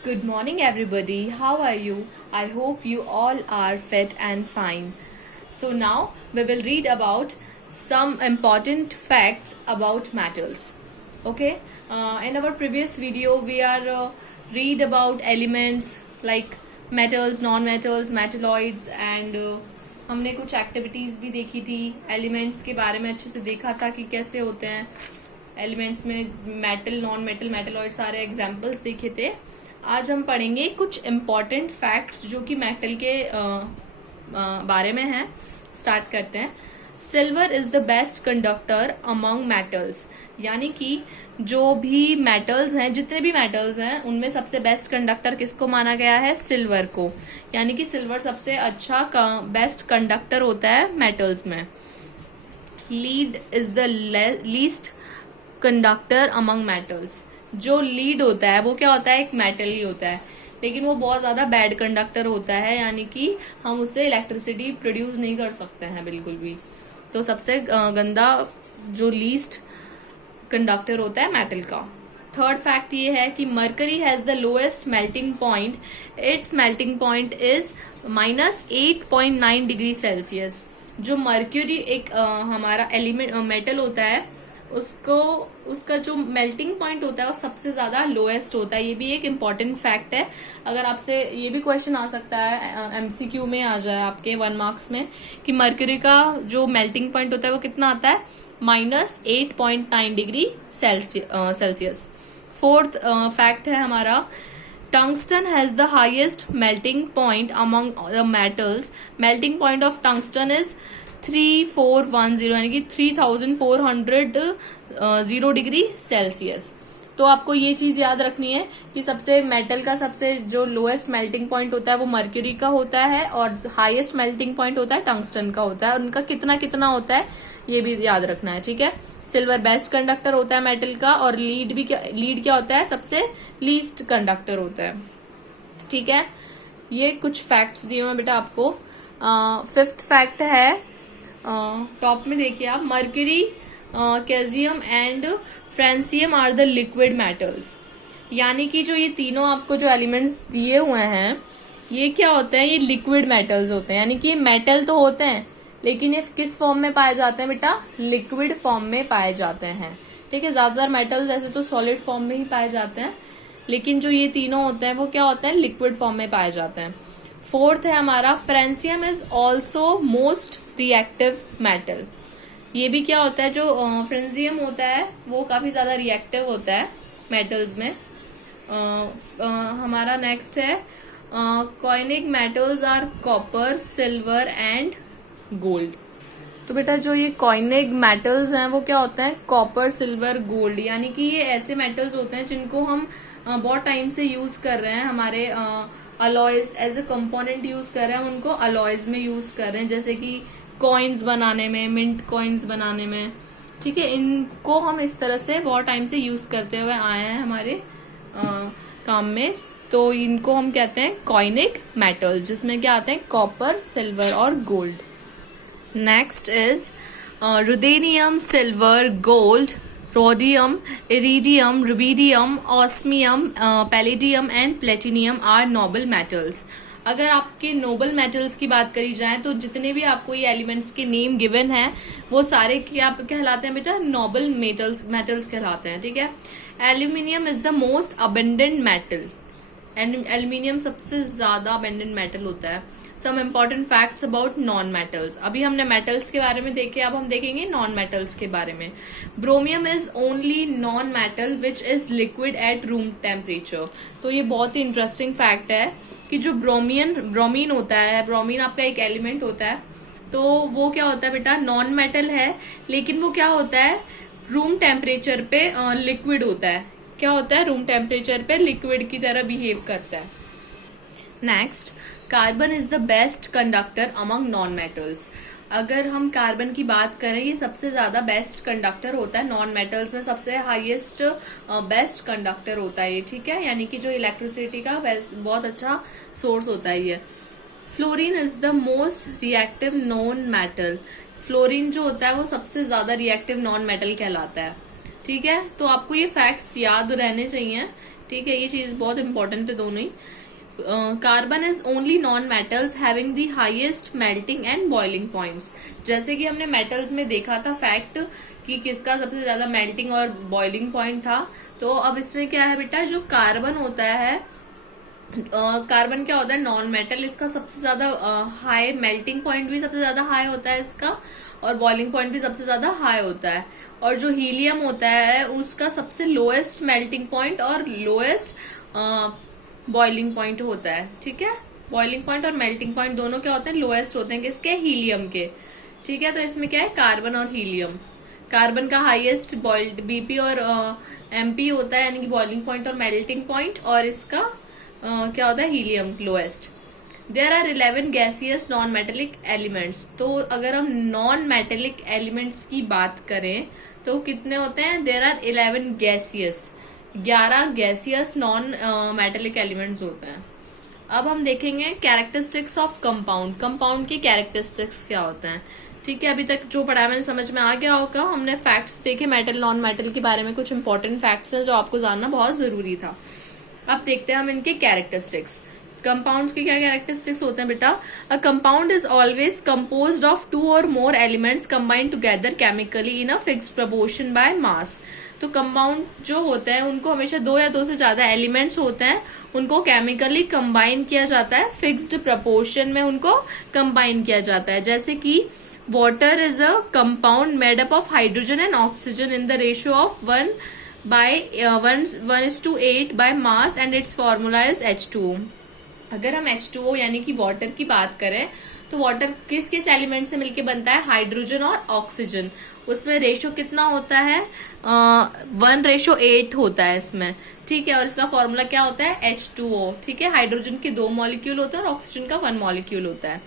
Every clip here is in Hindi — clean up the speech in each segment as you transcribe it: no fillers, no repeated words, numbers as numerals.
Good morning, everybody. How are you? I hope you all are fit and fine. So, now we will read about some important facts about metals. Okay, in our previous video, we are read about elements like metals, non-metals, metalloids, and हमने कुछ एक्टिविटीज़ भी देखी थी एलिमेंट्स के बारे में अच्छे से देखा था कि कैसे होते हैं एलिमेंट्स में मेटल नॉन मेटल मेटलॉइड सारे एग्जांपल्स देखे थे। आज हम पढ़ेंगे कुछ इम्पॉर्टेंट फैक्ट्स जो कि मेटल के बारे में हैं। स्टार्ट करते हैं। Silver is the best conductor among metals, यानी कि जो भी मेटल्स हैं, जितने भी मेटल्स हैं, उनमें सबसे बेस्ट कंडक्टर किसको माना गया है? सिल्वर को। यानी कि सिल्वर सबसे अच्छा बेस्ट कंडक्टर होता है मेटल्स में। Lead is the least conductor among metals. जो लीड होता है वो क्या होता है? एक मेटल ही होता है, लेकिन वो बहुत ज्यादा बैड कंडक्टर होता है, यानी कि हम उससे इलेक्ट्रिसिटी प्रोड्यूस नहीं कर सकते हैं बिल्कुल भी। तो सबसे गंदा जो लीस्ट कंडक्टर होता है मेटल का। थर्ड फैक्ट ये है कि mercury has the lowest melting point. It's melting point is -8.9 degree Celsius. जो मर्क्यूरी एक हमारा एलिमेंट मेटल होता है, उसका जो मेल्टिंग पॉइंट होता है वो सबसे ज्यादा लोएस्ट होता है। ये भी एक इम्पॉर्टेंट फैक्ट है। अगर आपसे ये भी क्वेश्चन आ सकता है, एमसीक्यू में आ जाए आपके 1 मार्क्स में, कि मर्क्यूरी का जो मेल्टिंग पॉइंट होता है वो कितना आता है? -8.9 डिग्री सेल्सियस। फोर्थ फैक्ट है हमारा, tungsten has the highest melting point among the metals. Melting point of tungsten is 3410, यानी कि 3400 डिग्री सेल्सियस। तो आपको ये चीज याद रखनी है कि सबसे मेटल का सबसे जो लोएस्ट मेल्टिंग पॉइंट होता है वो मर्क्यूरी का होता है, और हाईएस्ट मेल्टिंग पॉइंट होता है टंगस्टन का होता है। और उनका कितना कितना होता है ये भी याद रखना है, ठीक है। सिल्वर बेस्ट कंडक्टर होता है मेटल का, और लीड क्या होता है? सबसे लीस्ट कंडक्टर होता है, ठीक है। ये कुछ फैक्ट्स दिए हुए बेटा आपको। फिफ्थ फैक्ट है, टॉप में देखिए आप, mercury, calcium and francium are the liquid metals. यानी कि जो ये तीनों आपको जो एलिमेंट्स दिए हुए हैं, ये क्या होते हैं? ये लिक्विड मेटल्स होते हैं। यानी कि मेटल तो होते हैं, लेकिन ये किस फॉर्म में पाए जाते हैं बेटा? लिक्विड फॉर्म में पाए जाते हैं, ठीक है। ज्यादातर मेटल्स ऐसे तो सॉलिड फॉर्म में ही पाए जाते हैं, लेकिन जो ये तीनों होते हैं वो क्या होते हैं? लिक्विड फॉर्म में पाए जाते हैं। फोर्थ है हमारा, francium is also most reactive metal. ये भी क्या होता है? जो फ्रेंसियम होता है वो काफी ज्यादा रिएक्टिव होता है मेटल्स में। हमारा नेक्स्ट है, coinage metals are copper, silver and gold. तो बेटा जो ये कॉइनिक मेटल्स हैं वो क्या होते हैं? Copper, silver, gold. यानी कि ये ऐसे मेटल्स होते हैं जिनको हम बहुत टाइम से यूज कर रहे हैं, हमारे alloys as a component use कर रहे हैं, उनको अलॉयज में यूज कर रहे हैं, जैसे कि कॉइन्स बनाने में, मिंट कॉइन्स बनाने में, ठीक है। इनको हम इस तरह से बहुत टाइम से यूज करते हुए आए हैं हमारे काम में। तो इनको हम कहते हैं कॉइनिक मेटल्स, जिसमें क्या आते हैं? कॉपर, सिल्वर और gold. Next is ruthenium, silver, gold, rhodium, iridium, rubidium, osmium, palladium and platinum are noble metals. अगर आपके नोबल मेटल्स की बात करी जाए तो जितने भी आपको ये एलिमेंट्स के नेम गिवन है वो सारे क्या कहलाते हैं बेटा? नोबल मेटल्स कहलाते हैं, ठीक है। Aluminium is the most abundant metal. Aluminium सबसे ज्यादा अबेंडेंट मेटल होता है। Some important facts about non metals. अभी हमने मेटल्स के बारे में देखे, अब हम देखेंगे नॉन मेटल्स के बारे में। ब्रोमियम is only non metal which is liquid at room temperature. तो ये बहुत ही इंटरेस्टिंग फैक्ट है कि जो ब्रोमीन होता है, ब्रोमीन आपका एक एलिमेंट होता है, तो वो क्या होता है बेटा? नॉन मेटल है, लेकिन वो क्या होता है? रूम टेम्परेचर पे लिक्विड होता है। क्या होता है? रूम टेम्परेचर पे लिक्विड की तरह बिहेव करता है। Next, carbon is the best conductor among non metals. अगर हम कार्बन की बात करें, ये सबसे ज्यादा बेस्ट कंडक्टर होता है नॉन मेटल्स में, सबसे हाईएस्ट बेस्ट कंडक्टर होता है ये, ठीक है। यानी कि जो इलेक्ट्रिसिटी का बहुत अच्छा सोर्स होता है ये। Fluorine is the most reactive non metal. Fluorine जो होता है वो सबसे ज्यादा रिएक्टिव नॉन मेटल कहलाता है, ठीक है। तो आपको ये फैक्ट्स याद रहने चाहिए ठीक है, ये चीज बहुत इंपॉर्टेंट है दोनों ही। Carbon is only non metals having the highest melting and boiling points. जैसे कि हमने मेटल्स में देखा था फैक्ट कि किसका सबसे ज्यादा मेल्टिंग और बॉइलिंग पॉइंट था, तो अब इसमें क्या है बेटा, जो कार्बन होता है, कार्बन क्या होता है, नॉन मेटल, इसका सबसे ज्यादा हाई मेल्टिंग पॉइंट भी सबसे ज्यादा हाई होता है इसका, और बॉइलिंग पॉइंट भी सबसे ज्यादा हाई होता है। और जो हीलियम होता है उसका सबसे लोएस्ट मेल्टिंग पॉइंट और लोएस्ट बॉइलिंग पॉइंट होता है। ठीक है, बॉइलिंग पॉइंट और मेल्टिंग पॉइंट दोनों क्या होते हैं, लोएस्ट होते हैं किसके, हीलियम के। ठीक है, तो इसमें क्या है, कार्बन और हीलियम। कार्बन का हाईएस्ट बॉइल्ड बीपी और एमपी होता है, यानी कि बॉइलिंग पॉइंट और मेल्टिंग पॉइंट, और इसका क्या होता है, helium lowest. There are 11 gaseous non metallic elements. तो अगर हम नॉन मेटेलिक एलिमेंट्स की बात करें तो कितने होते हैं, there are 11 gaseous, 11 gaseous non metallic elements होते हैं। अब हम देखेंगे कैरेक्टरिस्टिक्स ऑफ कंपाउंड। कंपाउंड के कैरेक्टरिस्टिक्स क्या होते हैं। ठीक है, अभी तक जो पढ़ा है मैंने समझ में आ गया होगा। हमने फैक्ट्स देखे मेटल नॉन मेटल के बारे में, कुछ इंपॉर्टेंट फैक्ट्स हैं जो आपको जानना बहुत जरूरी था। अब देखते हैं हम इनके कैरेक्टरिस्टिक्स। कंपाउंड्स के क्या कैरेक्टरिस्टिक्स होते हैं बेटा, a compound is always composed of 2 और more elements combined together chemically in a fixed proportion by mass. तो कंपाउंड जो होते हैं उनको हमेशा 2 या 2 से ज्यादा एलिमेंट्स होते हैं, उनको केमिकली कंबाइन किया जाता है, फिक्स्ड प्रपोर्शन में उनको कंबाइन किया जाता है। जैसे कि water is a compound made up of hydrogen and oxygen in the ratio of 1:8 by mass and it's formula is H2O। अगर हम H2O यानी कि वाटर की बात करें तो वाटर किस किस एलिमेंट से मिलके बनता है, हाइड्रोजन और ऑक्सीजन। उसमें रेशो कितना होता है, 1:8 होता है इसमें। ठीक है, और इसका फॉर्मूला क्या होता है, H2O। ठीक है, हाइड्रोजन के 2 मॉलिक्यूल होते हैं और ऑक्सीजन का 1 मॉलिक्यूल होता है।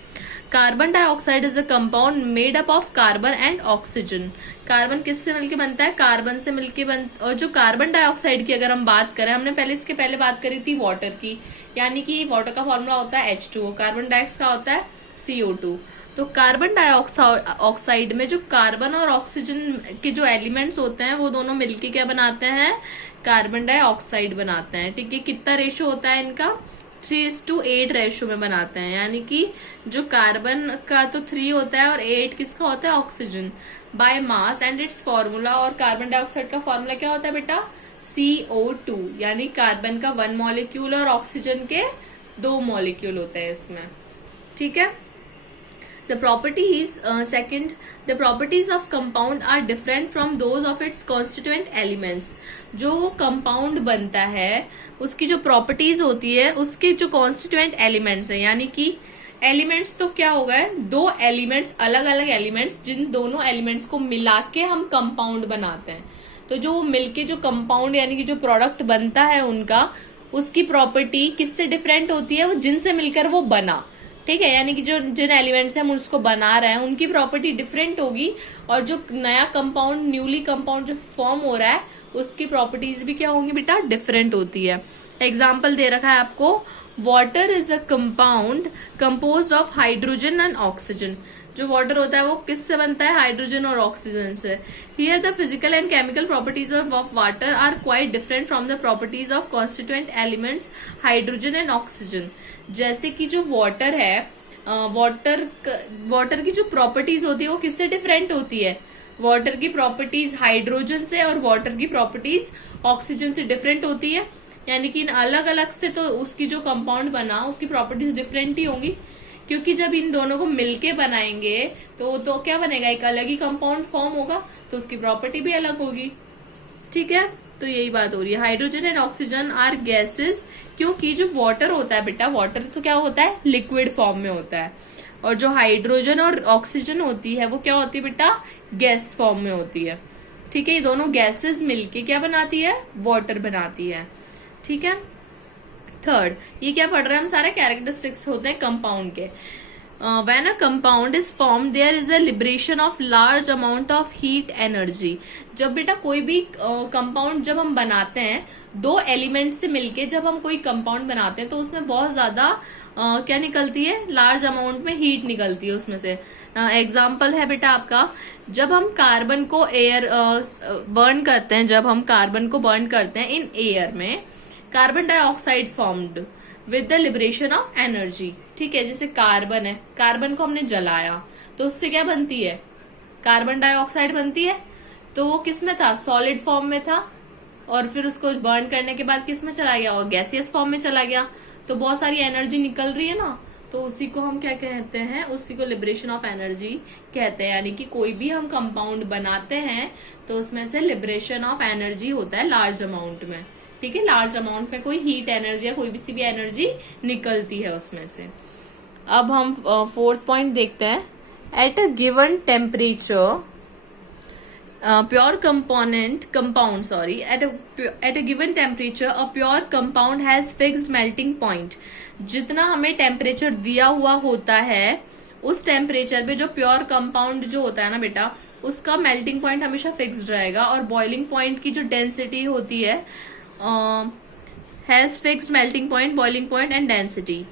Carbon dioxide is a compound made up of carbon and oxygen. Carbon किससे मिलके बनता है, कार्बन से मिलके और जो कार्बन डाइऑक्साइड की अगर हम बात करें, हमने इसके पहले बात करी थी वाटर की, यानी कि वाटर का फॉर्मूला होता है H2O, कार्बन डाइऑक्साइड का होता है CO2। तो कार्बन डाइऑक्साइड में जो कार्बन और ऑक्सीजन के जो एलिमेंट्स होते हैं वो दोनों मिलके क्या बनाते हैं, कार्बन डाइऑक्साइड बनाते हैं। ठीक है, कितना रेशो होता है इनका, 3:8 रेशो में बनाते हैं, यानी कि जो कार्बन का तो 3 होता है और 8 किसका होता है, oxygen, by mass and it's formula. और कार्बन डाइऑक्साइड का फॉर्मूला क्या होता है बेटा, CO2, यानी कार्बन का 1 मॉलिक्यूल और ऑक्सीजन के 2 मॉलिक्यूल होते हैं इसमें। ठीक है, the properties of compound are different from those of its constituent elements। जो वो कंपाउंड बनता है उसकी जो प्रॉपर्टीज होती है उसके जो कॉन्स्टिट्यूएंट एलिमेंट्स हैं, यानी कि एलिमेंट्स तो क्या हो गए, 2 एलिमेंट्स, अलग अलग एलिमेंट्स, जिन दोनों एलिमेंट्स को मिला के हम कंपाउंड बनाते हैं। तो जो मिलके जो कंपाउंड यानी कि जो प्रोडक्ट बनता है उनका, उसकी प्रॉपर्टी किससे डिफरेंट होती है, वो जिनसे मिलकर वो बना। ठीक है, यानी कि जो जिन एलिमेंट से हम उसको बना रहे हैं उनकी प्रॉपर्टी डिफरेंट होगी, और जो नया कंपाउंड, न्यूली कंपाउंड जो फॉर्म हो रहा है उसकी प्रॉपर्टीज भी क्या होंगी बेटा, डिफरेंट होती है। एग्जाम्पल दे रखा है आपको, water is a compound composed of hydrogen and oxygen. जो वाटर होता है वो किससे बनता है, हाइड्रोजन और ऑक्सीजन से। Here the physical and chemical properties of water are quite different from the properties of constituent elements hydrogen and oxygen. जैसे कि जो वाटर है, वाटर की जो प्रॉपर्टीज होती है वो किससे डिफरेंट होती है, वाटर की प्रॉपर्टीज हाइड्रोजन से और वाटर की प्रॉपर्टीज ऑक्सीजन से डिफरेंट होती है। यानी कि अलग अलग से तो उसकी जो कंपाउंड बना उसकी प्रॉपर्टीज डिफरेंट ही होंगी, क्योंकि जब इन दोनों को मिलके बनाएंगे तो क्या बनेगा, एक अलग ही कंपाउंड फॉर्म होगा, तो उसकी प्रॉपर्टी भी अलग होगी। ठीक है, तो यही बात हो रही है। Hydrogen and oxygen are gases, क्योंकि जो वाटर होता है बेटा, वाटर तो क्या होता है, लिक्विड फॉर्म में होता है, और जो हाइड्रोजन और ऑक्सीजन होती है वो क्या होती है बेटा, गैस फॉर्म में होती है। ठीक है, ये दोनों गैसेस मिलके क्या बनाती है, वाटर बनाती है। ठीक है, थर्ड, ये क्या पढ़ रहे हैं हम, सारे कैरेक्टरिस्टिक्स होते हैं कंपाउंड के। when a compound is formed there is a liberation of large amount of heat energy। जब बेटा कोई भी कंपाउंड जब हम बनाते हैं, 2 एलिमेंट से मिलके जब हम कोई कंपाउंड बनाते हैं तो उसमें बहुत ज्यादा क्या निकलती है, लार्ज अमाउंट में हीट निकलती है उसमें से। एग्जाम्पल है बेटा आपका, जब हम कार्बन को एयर बर्न करते हैं, जब हम कार्बन को बर्न करते हैं इन एयर में, carbon dioxide formed with the liberation of energy. ठीक है, जैसे कार्बन है, कार्बन को हमने जलाया तो उससे क्या बनती है, कार्बन डाइऑक्साइड बनती है। तो वो किस में था, सॉलिड फॉर्म में था, और फिर उसको बर्न करने के बाद किस में चला गया, और गैसियस फॉर्म में चला गया। तो बहुत सारी एनर्जी निकल रही है ना, तो उसी को हम क्या कहते हैं, उसी को लिबरेशन ऑफ एनर्जी कहते हैं। यानी कि कोई भी हम कंपाउंड बनाते हैं तो उसमें से लिबरेशन ऑफ एनर्जी होता है लार्ज अमाउंट में। ठीक है, लार्ज अमाउंट में कोई हीट एनर्जी या कोई भी सी भी एनर्जी निकलती है उसमें से। अब हम फोर्थ पॉइंट देखते हैं। At a given temperature at a given temperature a pure compound has fixed melting point। जितना हमें टेम्परेचर दिया हुआ होता है उस टेम्परेचर पे जो प्योर कंपाउंड जो होता है ना बेटा, उसका मेल्टिंग पॉइंट हमेशा फिक्स्ड रहेगा, और बॉइलिंग पॉइंट की जो डेंसिटी होती है has fixed melting point, boiling point and density.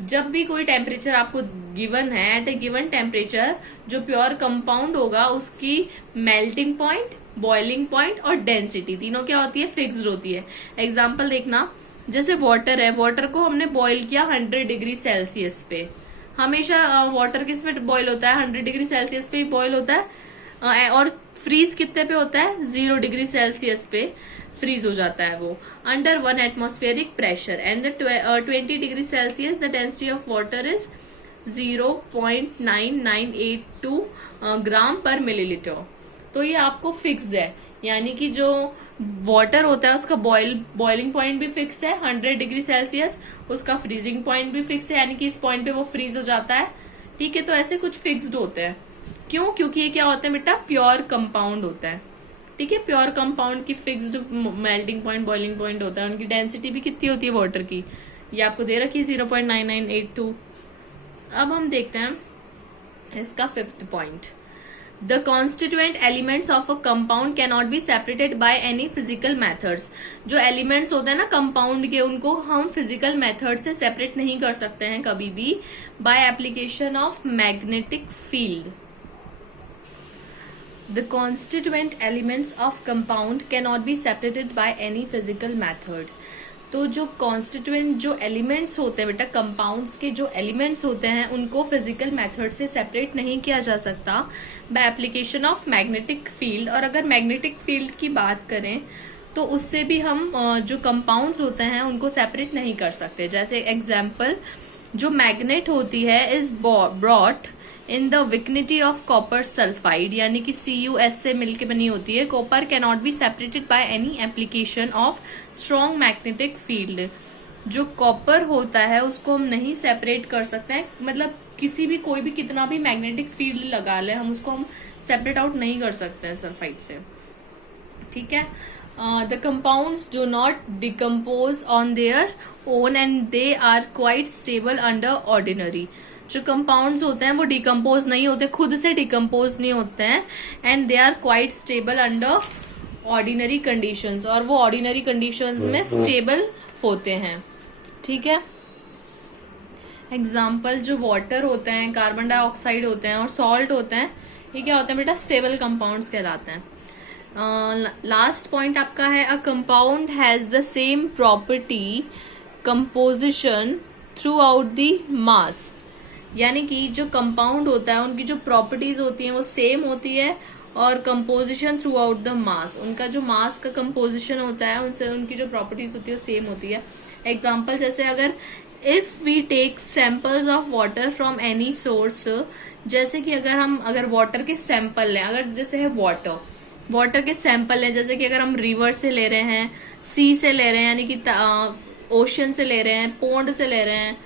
जब भी कोई टेम्परेचर आपको गिवन है, एट ए गिवन टेम्परेचर जो प्योर कंपाउंड होगा उसकी मेल्टिंग पॉइंट, बॉइलिंग पॉइंट और डेंसिटी तीनों क्या होती है, फिक्स्ड होती है। एग्जांपल देखना, जैसे वाटर है, वाटर को हमने बॉईल किया 100 डिग्री सेल्सियस पे। हमेशा वाटर किस में बॉईल होता है, 100 डिग्री सेल्सियस पे ही बॉईल होता है, और फ्रीज कितने पे होता है, 0 डिग्री सेल्सियस पे फ्रीज हो जाता है वो, under 1 atmospheric pressure, and 20 degree Celsius the density of water is 0.9982 ग्राम पर मिलीलीटर। तो ये आपको फिक्स है, यानी कि जो वाटर होता है उसका बॉइलिंग पॉइंट भी फिक्स है 100 डिग्री सेल्सियस, उसका फ्रीजिंग पॉइंट भी फिक्स है, यानी कि इस पॉइंट पे वो फ्रीज हो जाता है। ठीक है, तो ऐसे कुछ फिक्स्ड होते हैं। क्यों, क्योंकि ये क्या होता है बेटा, प्योर कंपाउंड होता है। ठीक है, प्योर कंपाउंड की fixed melting point, boiling point होता है, उनकी डेंसिटी भी कितनी होती है वाटर की, ये आपको दे रखी है 0.9982। अब हम देखते हैं इसका fifth point. The constituent elements of a compound can not be separated by any physical methods. जो एलिमेंट्स होते हैं ना कंपाउंड के, उनको हम फिजिकल मेथड से सेपरेट नहीं कर सकते हैं कभी भी, by application of magnetic field. The constituent elements of compound cannot be separated by any physical method। तो जो कॉन्स्टिट्यूएंट जो एलिमेंट्स होते हैं बेटा, कंपाउंड्स के जो एलिमेंट्स होते हैं उनको फिजिकल मेथड से सेपरेट नहीं किया जा सकता by application of magnetic field. और अगर मैग्नेटिक फील्ड की बात करें तो उससे भी हम जो कंपाउंड्स होते हैं उनको सेपरेट नहीं कर सकते। जैसे एग्जाम्पल, जो मैग्नेट होती है is brought in the vicinity of copper sulphide, यानी कि CuS से मिलकर बनी होती है। Copper can not be separated by any application of strong magnetic field. जो कॉपर होता है उसको हम नहीं सेपरेट कर सकते हैं, मतलब किसी भी कोई भी कितना भी मैग्नेटिक फील्ड लगा ले हम उसको हम सेपरेट आउट नहीं कर सकते हैं सल्फाइड से। ठीक है, the compounds do not decompose on their own and they are quite stable under ordinary. जो कंपाउंड्स होते हैं वो डिकम्पोज नहीं होते, खुद से डिकम्पोज नहीं होते हैं, and they are quite stable under ordinary conditions, और वो ऑर्डिनरी कंडीशंस में स्टेबल होते हैं। ठीक है, एग्जाम्पल, जो वाटर होते हैं, कार्बन डाइऑक्साइड होते हैं और सॉल्ट होते हैं, ये क्या होते हैं बेटा, स्टेबल कंपाउंड्स कहलाते हैं। लास्ट पॉइंट आपका है, a compound has the same property composition through out the mass. यानी कि जो कंपाउंड होता है उनकी जो प्रॉपर्टीज होती हैं वो सेम होती है, और composition through out the mass, उनका जो मास का कंपोजिशन होता है उनसे उनकी जो प्रॉपर्टीज होती है वो सेम होती है। एग्जाम्पल, जैसे अगर if we take samples of water from any source, जैसे कि अगर वाटर के सैंपल लें, अगर जैसे है वाटर के सैंपल लें, जैसे कि अगर हम रिवर से ले रहे हैं, सी से ले रहे हैं, यानी कि ओशन से ले रहे हैं, पोंड से ले रहे हैं,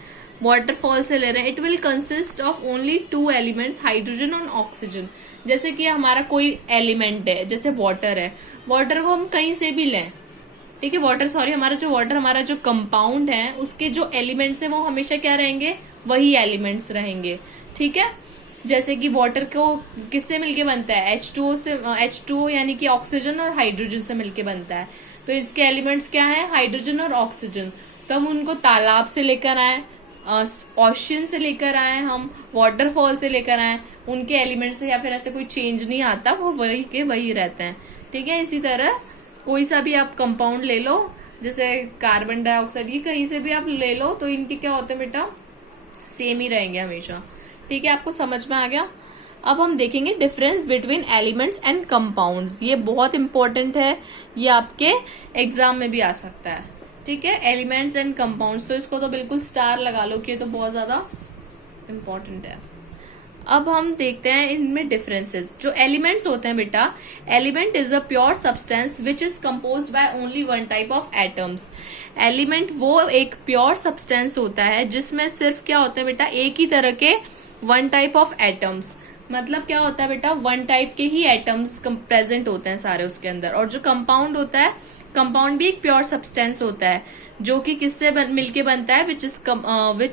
वाटरफॉल से ले रहे हैं, it will consist of only 2 elements, hydrogen और ऑक्सीजन। जैसे कि हमारा कोई एलिमेंट है, जैसे वाटर है, वाटर को हम कहीं से भी लें, ठीक है, हमारा जो कंपाउंड है उसके जो एलिमेंट्स है वो हमेशा क्या रहेंगे, वही एलिमेंट्स रहेंगे। ठीक है, जैसे कि वाटर को किससे मिलके बनता है, H2O यानी कि ऑक्सीजन और हाइड्रोजन से मिलके बनता है। तो इसके एलिमेंट्स क्या है, हाइड्रोजन और ऑक्सीजन। तो हम उनको तालाब से लेकर आए, ओशन से लेकर आए, हम वाटरफॉल से लेकर आए, उनके एलिमेंट्स से या फिर ऐसे कोई चेंज नहीं आता, वो वही के वही रहते हैं। ठीक है, इसी तरह कोई सा भी आप कंपाउंड ले लो, जैसे कार्बन डाइऑक्साइड, ये कहीं से भी आप ले लो तो इनके क्या होते हैं बेटा, सेम ही रहेंगे हमेशा। ठीक है, आपको समझ में आ गया। अब हम देखेंगे difference between elements and compounds. ये बहुत इंपॉर्टेंट है, ये आपके एग्जाम में भी आ सकता है। ठीक है, एलिमेंट्स एंड कंपाउंड्स, तो इसको तो बिल्कुल स्टार लगा लो कि ये तो बहुत ज्यादा इंपॉर्टेंट है। अब हम देखते हैं इनमें डिफरेंसेस। जो एलिमेंट्स होते हैं बेटा, element is a pure substance which is composed by only one type of atoms. Element वो एक प्योर सब्सटेंस होता है जिसमें सिर्फ क्या होता है बेटा, एक ही तरह के वन टाइप ऑफ एटम्स। मतलब क्या होता है बेटा, वन टाइप के ही एटम्स प्रेजेंट होते हैं सारे उसके अंदर। और जो कंपाउंड होता है, कंपाउंड भी एक प्योर सब्सटेंस होता है जो कि किससे मिलके बनता है, which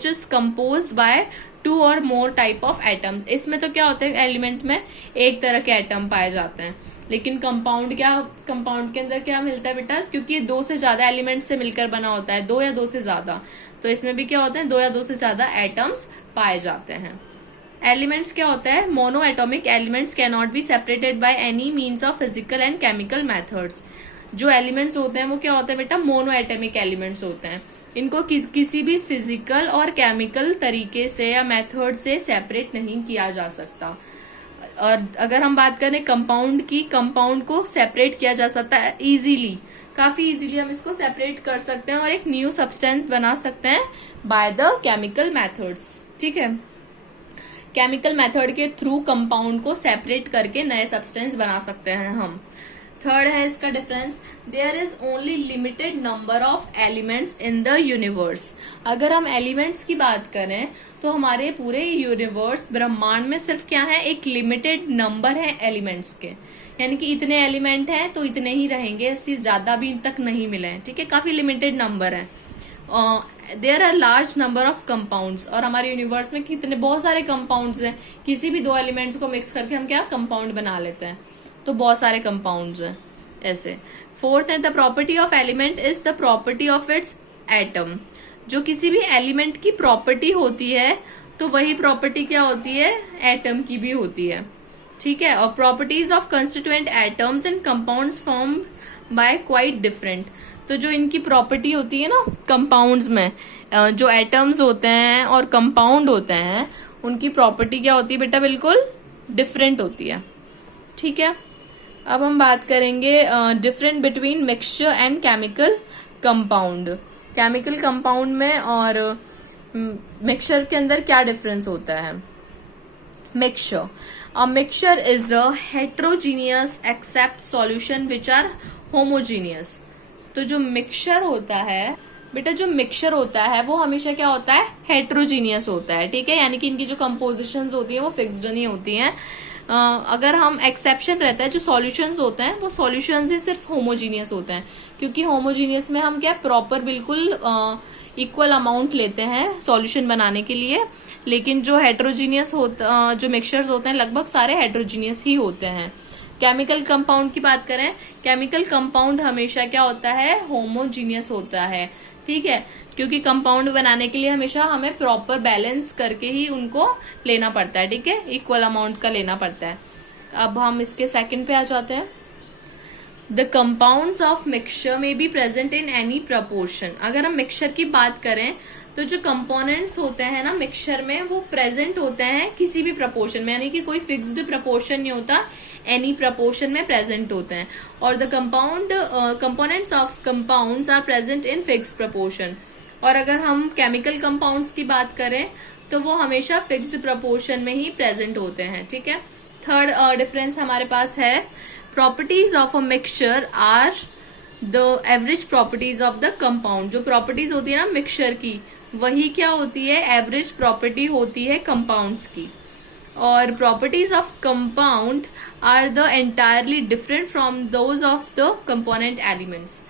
is composed by two और मोर टाइप ऑफ एटम्स। इसमें तो क्या होता है, एलिमेंट में एक तरह के एटम पाए जाते हैं, लेकिन कंपाउंड के अंदर क्या मिलता है बेटा, क्योंकि ये दो से ज्यादा एलिमेंट से मिलकर बना होता है, दो या दो से ज्यादा, तो इसमें भी क्या होते हैं, दो या दो से ज्यादा एटम्स पाए जाते हैं। एलिमेंट्स क्या होता है, mono atomic elements can not be separated by any means of physical and chemical methods. जो एलिमेंट्स होते हैं वो क्या होते हैं बेटा, मोनो एटॉमिक एलिमेंट्स होते हैं। इनको किसी भी फिजिकल और केमिकल तरीके से या मेथड से सेपरेट नहीं किया जा सकता। और अगर हम बात करें कंपाउंड की, कंपाउंड को सेपरेट किया जा सकता है इजीली, काफी इजीली हम इसको सेपरेट कर सकते हैं और एक न्यू सब्सटेंस बना सकते हैं बाय द केमिकल मेथड्स। ठीक है, केमिकल मेथड के थ्रू कंपाउंड को सेपरेट करके नए सब्सटेंस बना सकते हैं हम। थर्ड है इसका difference, there is only limited number of elements in the universe. अगर हम एलिमेंट्स की बात करें तो हमारे पूरे यूनिवर्स ब्रह्मांड में सिर्फ क्या है, एक लिमिटेड नंबर है एलिमेंट्स के, यानी कि इतने एलिमेंट हैं तो इतने ही रहेंगे, इससे ज्यादा भी तक नहीं मिले हैं। ठीक है, काफी लिमिटेड नंबर है। There are large number of compounds, और हमारे यूनिवर्स में कितने बहुत सारे कंपाउंड्स हैं, किसी भी दो एलिमेंट्स को मिक्स करके हम क्या कंपाउंड बना लेते हैं, तो बहुत सारे कंपाउंड्स हैं ऐसे। फोर्थ है, the property of element is the property of its atom. जो किसी भी एलिमेंट की प्रॉपर्टी होती है तो वही प्रॉपर्टी क्या होती है, एटम की भी होती है। ठीक है, और properties of constituent atoms and compounds form by quite different. तो जो इनकी प्रॉपर्टी होती है ना कंपाउंड्स में, जो एटम्स होते हैं और कंपाउंड होते हैं, उनकी प्रॉपर्टी क्या होती है बेटा, बिल्कुल डिफरेंट होती है। ठीक है, अब हम बात करेंगे different between mixture and chemical compound. Chemical compound में और मिक्सचर के अंदर क्या डिफरेंस होता है। Mixture, a mixture is a heterogeneous except solution which are homogeneous. तो जो मिक्सचर होता है बेटा, जो मिक्सचर होता है वो हमेशा क्या होता है, हेट्रोजीनियस होता है। ठीक है, यानी कि इनकी जो कंपोजिशंस होती है वो फिक्स्ड नहीं होती हैं। अगर हम एक्सेप्शन रहता है, जो सॉल्यूशंस होते हैं वो सॉल्यूशंस ही सिर्फ होमोजीनियस होते हैं, क्योंकि होमोजीनियस में हम क्या प्रॉपर बिल्कुल इक्वल अमाउंट लेते हैं सॉल्यूशन बनाने के लिए। लेकिन जो हेट्रोजीनियस होता, जो मिक्सचर्स होते हैं लगभग सारे हेट्रोजीनियस ही होते हैं। केमिकल कंपाउंड की बात करें, केमिकल कंपाउंड हमेशा क्या होता है, होमोजीनियस होता है। ठीक है, क्योंकि कंपाउंड बनाने के लिए हमेशा हमें प्रॉपर बैलेंस करके ही उनको लेना पड़ता है। ठीक है, इक्वल अमाउंट का लेना पड़ता है। अब हम इसके सेकंड पे आ जाते हैं। द कंपाउंड्स ऑफ मिक्सचर में be present in any proportion. अगर हम मिक्सचर की बात करें तो जो कंपोनेंट्स होते हैं ना मिक्सचर में, वो प्रेजेंट होते हैं किसी भी प्रपोर्शन में, यानी कि कोई फिक्स्ड प्रपोर्शन नहीं होता, एनी प्रपोर्शन में प्रेजेंट होते हैं। और the components of compounds are present in fixed proportion. और अगर हम केमिकल कंपाउंड्स की बात करें तो वो हमेशा फिक्स्ड प्रपोर्शन में ही प्रेजेंट होते हैं। ठीक है, थर्ड डिफरेंस हमारे पास है, properties of a mixture are the average properties of the compound. जो प्रॉपर्टीज होती है ना मिक्सचर की, वही क्या होती है, एवरेज प्रॉपर्टी होती है कंपाउंड्स की। और properties of compound are the entirely different from those of the component elements.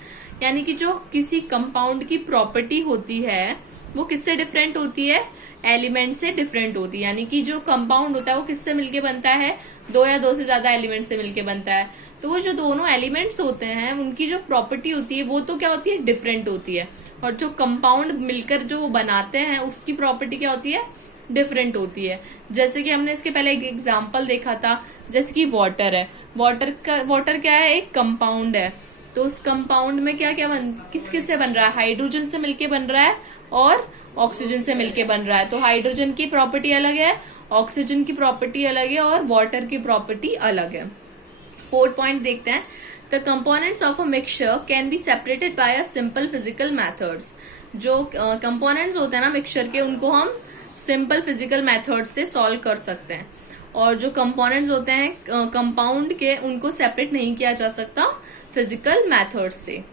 यानी कि जो किसी कंपाउंड की प्रॉपर्टी होती है वो किससे डिफरेंट होती है, एलिमेंट से डिफरेंट होती है। यानी कि जो कंपाउंड होता है वो किससे मिलके बनता है, दो या दो से ज्यादा एलिमेंट से मिलके बनता है। तो वो जो दोनों एलिमेंट्स होते हैं उनकी जो प्रॉपर्टी होती है वो तो क्या होती है, डिफरेंट होती है। और जो कंपाउंड मिलकर जो वो बनाते हैं उसकी प्रॉपर्टी क्या होती है, डिफरेंट होती है। जैसे कि हमने इसके पहले एक एग्जाम्पल देखा था, जैसे कि वाटर है। वाटर क्या है, एक कंपाउंड है। तो उस कंपाउंड में क्या क्या किस किस से बन रहा है, हाइड्रोजन से मिलके बन रहा है और ऑक्सीजन से मिलके बन रहा है। तो हाइड्रोजन की प्रॉपर्टी अलग है, ऑक्सीजन की प्रॉपर्टी अलग है और वाटर की प्रॉपर्टी अलग है। 4 पॉइंट देखते हैं। The components of a mixture can be separated bye a simple physical methods. जो कंपोनेंट्स होते हैं ना मिक्सचर के, उनको हम सिंपल फिजिकल मेथड से सॉल्व कर सकते हैं, और जो कंपोनेंट्स होते हैं कंपाउंड के, उनको सेपरेट नहीं किया जा सकता फिजिकल मेथड से।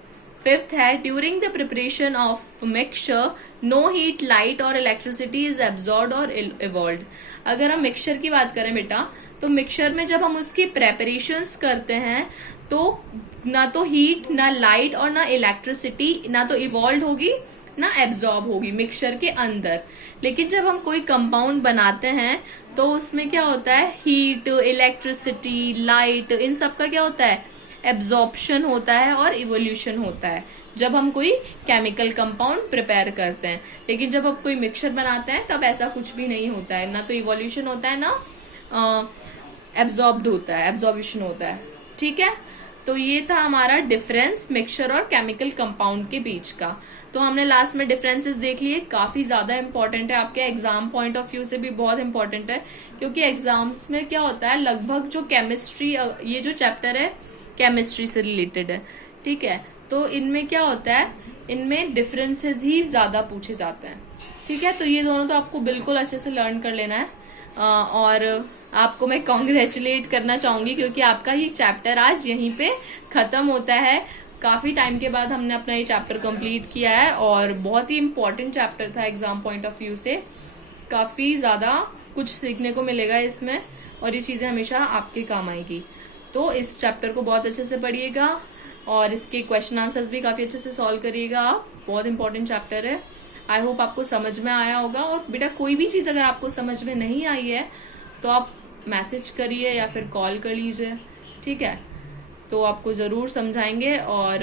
5th है, during the preparation of mixture no heat, light और इलेक्ट्रिसिटी इज एब्जॉर्ब और इवॉल्व। अगर हम मिक्सचर की बात करें बेटा, तो मिक्सचर में जब हम उसकी प्रेपरेशंस करते हैं तो ना तो हीट, ना लाइट और ना इलेक्ट्रिसिटी, ना तो इवॉल्व होगी ना एब्जॉर्ब होगी मिक्सचर के अंदर। लेकिन जब हम कोई कंपाउंड बनाते हैं तो उसमें क्या होता है, हीट, इलेक्ट्रिसिटी, लाइट, इन सब का क्या होता है, एब्जॉर्प्शन होता है और इवोल्यूशन होता है जब हम कोई केमिकल कंपाउंड प्रिपेयर करते हैं। लेकिन जब हम कोई मिक्सचर बनाते हैं तब ऐसा कुछ भी नहीं होता है, ना तो इवोल्यूशन होता है ना एब्जॉर्ब्ड होता है, एब्जॉर्बिशन होता है। ठीक है, तो ये था हमारा डिफरेंस मिक्सचर और केमिकल कंपाउंड के बीच का। तो हमने लास्ट में डिफरेंसेस देख लिए, काफी ज्यादा इंपॉर्टेंट है, आपके एग्जाम पॉइंट ऑफ व्यू से भी बहुत इंपॉर्टेंट है, क्योंकि एग्जाम्स में क्या होता है, लगभग जो केमिस्ट्री, ये जो चैप्टर है केमिस्ट्री से रिलेटेड है, ठीक है, तो इनमें क्या होता है, इनमें डिफरेंसेस ही ज्यादा पूछे जाते हैं। ठीक है, तो ये दोनों तो आपको बिल्कुल अच्छे से लर्न कर लेना है, और आपको मैं कॉन्ग्रेचुलेट करना चाहूंगी क्योंकि आपका ये चैप्टर आज यहीं पे खत्म होता है। काफी टाइम के बाद हमने अपना ये चैप्टर कंप्लीट किया है और बहुत ही इंपॉर्टेंट चैप्टर था एग्जाम पॉइंट ऑफ व्यू से। काफी ज्यादा कुछ सीखने को मिलेगा इसमें और ये चीजें हमेशा आपके काम आएगी। तो इस चैप्टर को बहुत अच्छे से पढ़िएगा और इसके क्वेश्चन आंसर्स भी काफी अच्छे से सॉल्व करिएगा आप। बहुत इंपॉर्टेंट चैप्टर है। आई होप आपको समझ में आया होगा। और बेटा कोई भी चीज अगर आपको समझ में नहीं आई है तो आप मैसेज करिए या फिर कॉल कर लीजिए, ठीक है, तो आपको जरूर समझाएंगे। और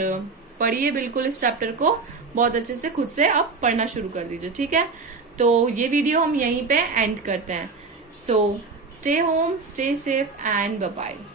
पढ़िए बिल्कुल इस चैप्टर को बहुत अच्छे से, खुद से आप पढ़ना शुरू कर दीजिए, ठीक है। तो ये वीडियो हम यहीं पे एंड करते हैं। So stay home, stay safe and bye bye.